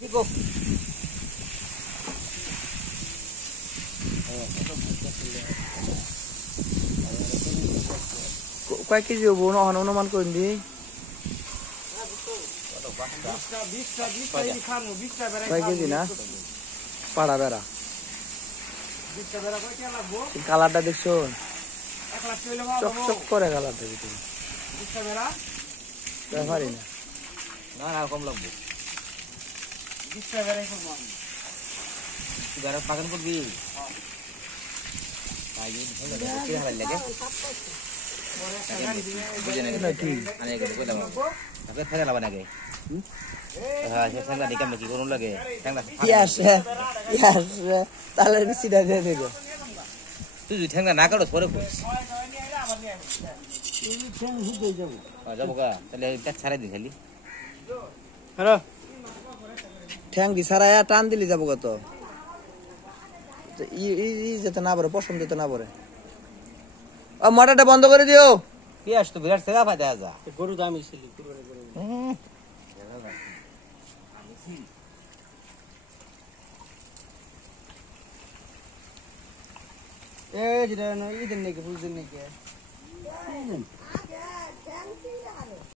কয় কেজি হবো অনুমান করেন দি? 20 কয় কেজি না? পাড়া বেড়া কালারটা দেখছো চকচক করে কালারটা ভিতরে ব্যাপারই না। না কম লাগবে পাকান করবি লাগে কি করুন লাগে তাহলে সিধা দিয়ে দেবো। তুই ঠেঙ্গা না কাটো পরে যাবো গা তাহলে ছাড়াই দিই খালি ঠ্যাং দি সারায়া টান দিলি যাবো কত যেতে না পারে পশম যেতে না পারে। মোটাটা বন্ধ করে দিও। পেঁয়াজ তো বিরাট সেরা ফায়দা যা গরু দামি ছিল যেটা ঈদের নাকি বুঝলেন নাকি